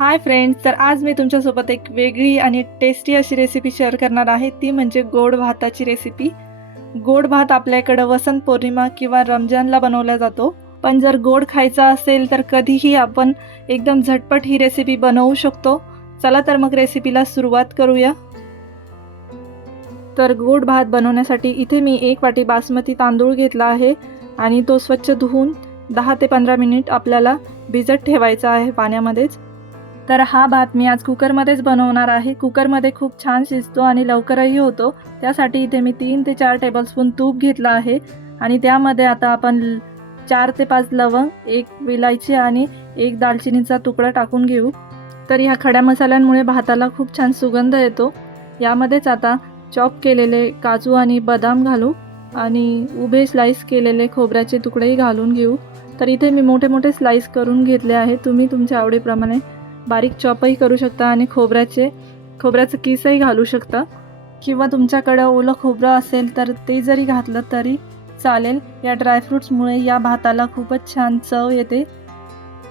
Hi friends तर आज मी तुमच्यासोबत एक वेगळी आणि टेस्टी अशी रेसिपी शेअर करणार आहे. ती म्हणजे गोड भाताची रेसिपी गोड भात आपल्याकडं वसंत पौर्णिमा किंवा रमजानला बनवला जातो. पण जर गोड खायचा असेल तर कधीही आपण एकदम झटपट ही रेसिपी बनवू शकतो. चला तर मग रेसिपीला सुरुवात करूया. तर गोड भात बनवण्यासाठी इथे मी एक वाटी बासमती तांदूळ घेतला आहे आणि तो स्वच्छ धुवून दहा ते पंधरा मिनिट आपल्याला भिजत ठेवायचा आहे पाण्यामध्येच. तर हा भात मी आज कुकरमध्येच बनवणार आहे. कुकरमध्ये खूप छान शिजतो आणि लवकरही होतो. त्यासाठी इथे मी तीन ते चार टेबलस्पून तूप घेतलं आहे. आणि त्यामध्ये आता आपण चार ते पाच लवंग एक विलायची आणि एक दालचिनीचा तुकडा टाकून घेऊ. तर ह्या खड्या मसाल्यांमुळे भाताला खूप छान सुगंध येतो. यामध्येच आता चॉप केलेले काजू आणि बदाम घालू आणि उभे स्लाईस केलेले खोबऱ्याचे तुकडेही घालून घेऊ. तर इथे मी मोठे मोठे स्लाईस करून घेतले आहे तुम्ही तुमच्या आवडीप्रमाणे बारीक चॉपही करू शकता आणि खोबऱ्याचे खोबऱ्याचं किसही घालू शकता. किंवा तुमच्याकडं ओलं खोबरं असेल तर ते जरी घातलं तरी चालेल. या ड्रायफ्रूट्समुळे या भाताला खूपच छान चव येते.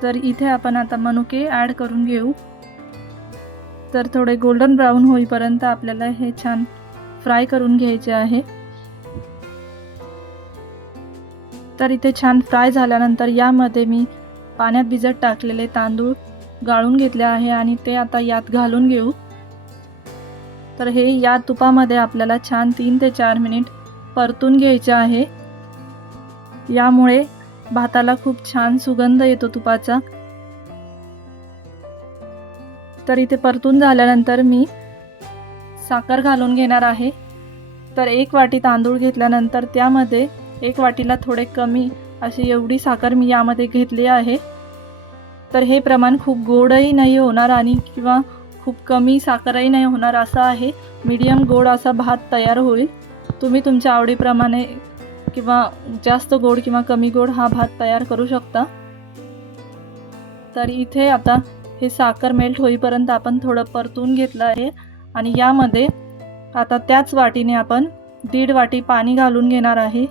तर इथे आपण आता मनुके ॲड करून घेऊ. तर थोडे गोल्डन ब्राऊन होईपर्यंत आपल्याला हे छान फ्राय करून घ्यायचे आहे. तर इथे छान फ्राय झाल्यानंतर यामध्ये मी पाण्यात भिजत टाकलेले तांदूळ गाळून घेतले आहे आणि ते आता यात घालून घेऊ. तर हे या तुपामध्ये आपल्याला छान तीन ते चार मिनिट परतून घ्यायचे आहे. यामुळे भाताला खूप छान सुगंध येतो तुपाचा. तर इथे परतून झाल्यानंतर मी साखर घालून घेणार आहे. तर एक वाटी तांदूळ घेतल्यानंतर त्यामध्ये एक वाटीला थोडे कमी अशी एवढी साखर मी यामध्ये घेतली आहे. तर हे प्रमाण खूप गोडही नाही होणार आणि किंवा खूप कमी साखरही नाही होणार असं आहे. मीडियम गोड असा भात तयार होईल. तुम्ही तुमच्या आवडीप्रमाणे किंवा जास्त गोड किंवा कमी गोड हा भात तयार करू शकता. तर इथे आता हे साखर मेल्ट होईपर्यंत आपण थोडं परतून घेतलं आहे आणि यामध्ये आता त्याच वाटीने आपण दीड वाटी पाणी घालून घेणार आहे.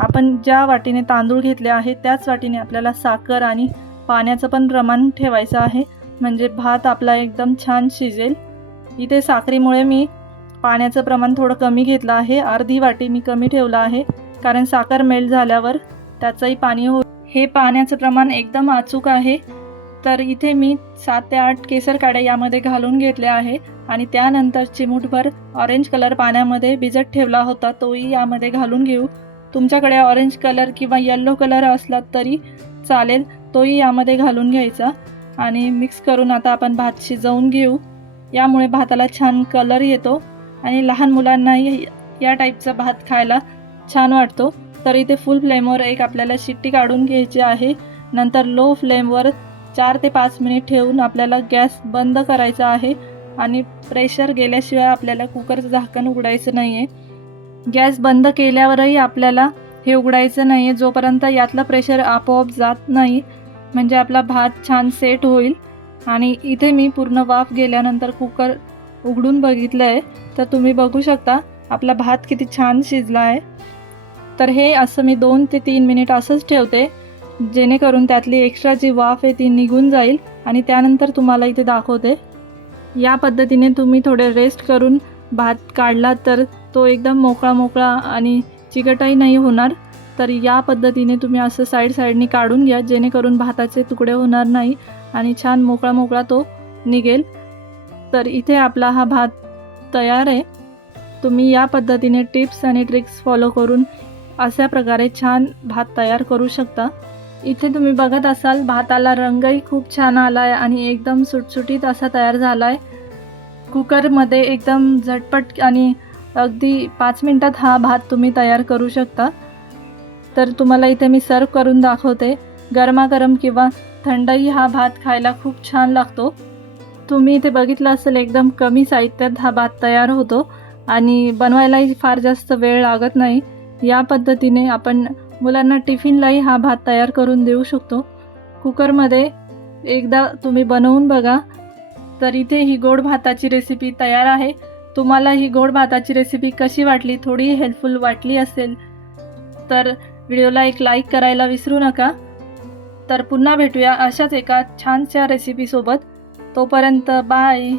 आपण ज्या वाटीने तांदूळ घेतले आहे त्याच वाटीने आपल्याला साखर आणि पाण्याचं पण प्रमाण ठेवायचं आहे. म्हणजे भात आपला एकदम छान शिजेल. इथे साखरेमुळे मी पाण्याचं प्रमाण थोडं कमी घेतलं आहे. अर्धी वाटी मी कमी ठेवलं आहे. कारण साखर मेल्ट झाल्यावर त्याचंही पाणी हो हे पाण्याचं प्रमाण एकदम अचूक आहे. तर इथे मी सात ते आठ केसर काड्या यामध्ये घालून घेतल्या आहे. आणि त्यानंतर चिमूटभर ऑरेंज कलर पाण्यामध्ये भिजत ठेवला होता. तोही यामध्ये घालून घेऊ. तुमच्याकडे ऑरेंज कलर किंवा येल्लो कलर असला तरी चालेल. तोही यामध्ये घालून घ्यायचा. आणि मिक्स करून आता आपण भात शिजवून घेऊ. यामुळे भाताला छान कलर येतो. आणि लहान मुलांनाही या टाईपचा भात खायला छान वाटतो. तर इथे फुल फ्लेमवर एक आपल्याला शिट्टी काढून घ्यायची आहे. नंतर लो फ्लेमवर चार ते पाच मिनिट ठेवून आपल्याला गॅस बंद करायचा आहे. आणि प्रेशर गेल्याशिवाय आपल्याला कुकरचं झाकण उघडायचं नाही आहे गॅस बंद केल्यावरही आपल्याला हे उघडायचं नाही आहे जोपर्यंत यातलं प्रेशर आपोआप जात नाही म्हणजे आपला भात छान सेट होईल. आणि इथे मी पूर्ण वाफ गेल्यानंतर कुकर उघडून बघितलं आहे तर तुम्ही बघू शकता आपला भात किती छान शिजला आहे. तर हे असं मी दोन ते तीन मिनिट असंच ठेवते. जेणेकरून त्यातली एक्स्ट्रा जी वाफ आहे ती निघून जाईल. आणि त्यानंतर तुम्हाला इथे दाखवते. या पद्धतीने तुम्ही थोडे रेस्ट करून भात काढला तर तो एकदम मोकळा मोकळा आणि चिकटही नाही होणार. तर या पद्धतीने तुम्ही असं साईड साईडनी काढून घ्या जेणेकरून भाताचे तुकडे होणार नाही आणि छान मोकळा मोकळा तो निघेल. तर इथे आपला हा भात तयार आहे. तुम्ही या पद्धतीने टिप्स आणि ट्रिक्स फॉलो करून अशा प्रकारे छान भात तयार करू शकता. इथे तुम्ही बघत असाल भाताला रंगही खूप छान आला आहे आणि एकदम सुटसुटीत असा तयार झाला आहे कुकरमध्ये एकदम झटपट आणि अगदी पाच मिनटात हा भात तुम्ही तयार करू शकता. तर तुम्हाला इथे मी सर्व करून दाखवते. गरमागरम किंवा थंडही हा भात खायला खूप छान लागतो. तुम्ही इथे बघितलं असेल एकदम कमी साहित्यात हा भात तयार होतो आणि बनवायलाही फार जास्त वेळ लागत नाही. या पद्धतीने आपण मुलांना टिफिनलाही हा भात तयार करून देऊ शकतो. कुकरमध्ये एकदा तुम्ही बनवून बघा. तर इथे ही गोड भाताची रेसिपी तयार आहे. तुम्हाला ही गोड भाताची रेसिपी कशी वाटली थोडी हेल्पफुल वाटली असेल तर व्हिडिओला एक लाईक करायला विसरू नका. तर पुन्हा भेटूया अशाच एका छानशा रेसिपीसोबत तोपर्यंत बाय.